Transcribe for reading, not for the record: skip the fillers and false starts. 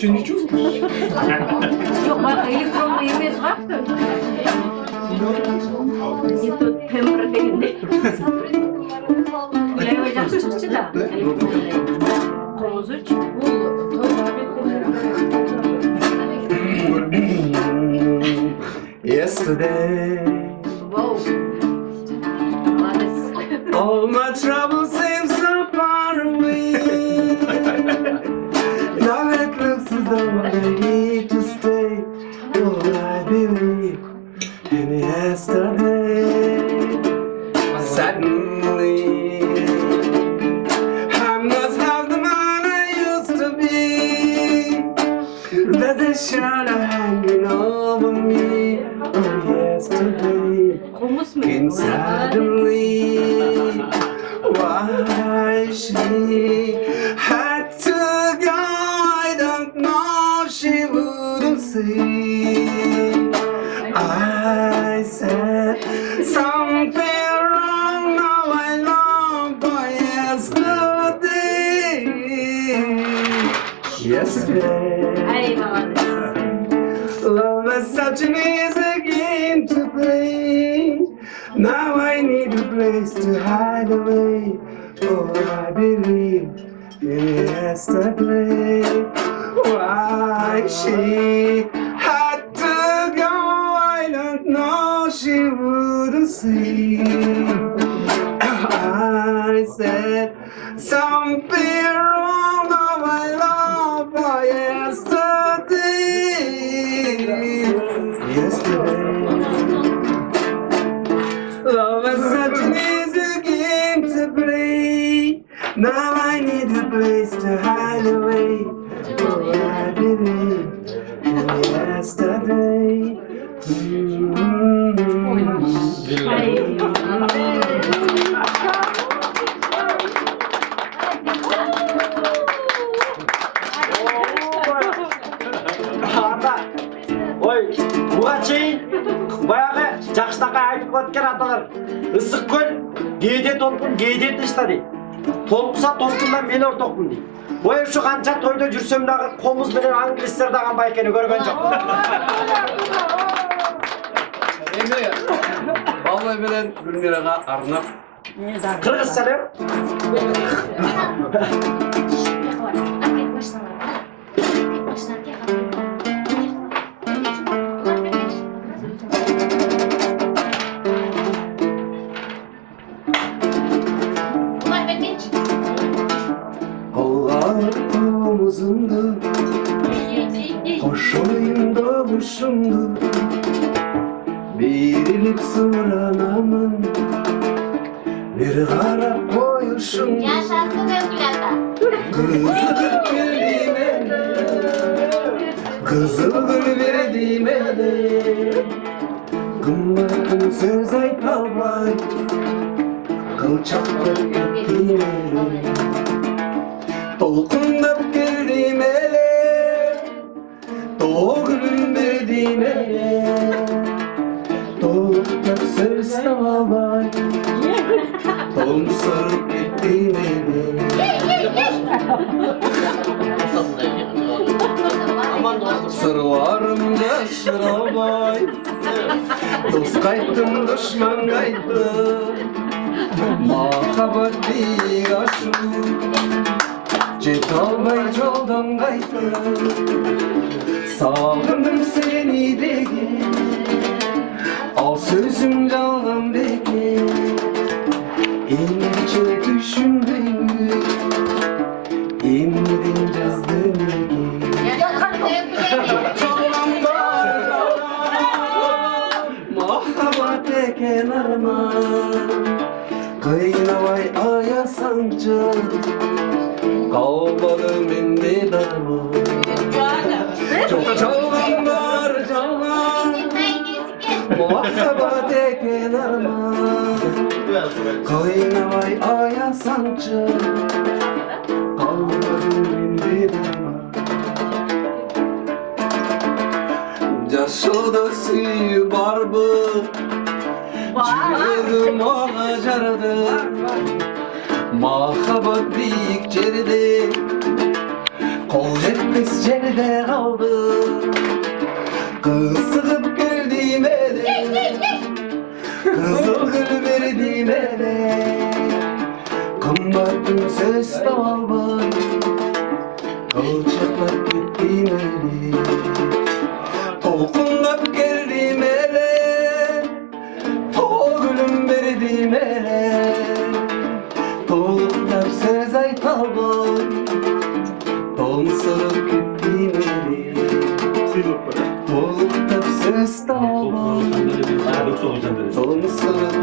еще не чувствуешь? Yok bak elektronlu yemeğiz var. Itu temperameninde. Gülay hocam çıkçı da. Komuzu Yesterday, wow. all my troubles seem so far away. Now it looks as though I need to stay. Oh, I believe in yesterday. Suddenly, I'm not half the man I used to be. There's a shadow hanging over me. Oh, yesterday. Komus mu? And suddenly, why she had to go, I don't know, she wouldn't see. I said something wrong, now I know, but yesterday, yesterday. Ay babadır. Love is such an easy game to play. Now I need a place to hide away. Oh, I believe in yesterday. Why she had to go, I don't know. She wouldn't see. I said something wrong. Now I love her yesterday. Yesterday, love is such an easy game to play. Now I need a place to hide away. Oh, I believe in yesterday. Ата, ой, буга чейин баягы жакшынакай айтып өткөн аталар. Ысык көл кээде толкун, кээде тышта дейт. Толкуса толкундан мен ортокмун дейт. Ой, ушу канча тойдо жүрсөм дагы комуз менен англистер дагы байкени көргөн жок. Эми балла менен Гүлмирага арнап Кыргызча деп. omuzumdu, hoş oyunda kuşumdu. Birilip soranamın, bir karap koyuşumdu. Yaşasın Özgülata. Kızıl verdiğime de, kızıl gül verdiğime de, kımbatın söz aytabay, kılçaklar ettiğime de, tolkundap geldiğime de, doğgülüm verdiğime de, tolkundap söz aytabay, tolmsarık ettiğime de. Sırlarım yaşıramay, dost kayttım düşman kayttım, mahabat bir aşık, jet almay yoldan kayttım. Sağındım seni de gel, al sözüm canım de gel, İnce düşündüm, indin cızdın Mahabbate kenarına kıynavay ayasanca kalmadım indi darma. Çok çalgın var çalgın Mahabbate kenarına kıynavay ayasanca kalmadım indi darma. Yaşada suyu barbu, yüreğim ağacardı. Mahabat büyük cerdi, kol yetti nefes geride kaldı. Kısıkıp geldim ele, kızıl gül verdim ele. Kambardım ses dağılmay, alçaklak gittim ele. Tolkundap geldim ele, tol gülüm verdim ele. Tolkundap söz aytalmay, tonsırıp gittim ele. Tolkundap söz dağılmay, tonsırıp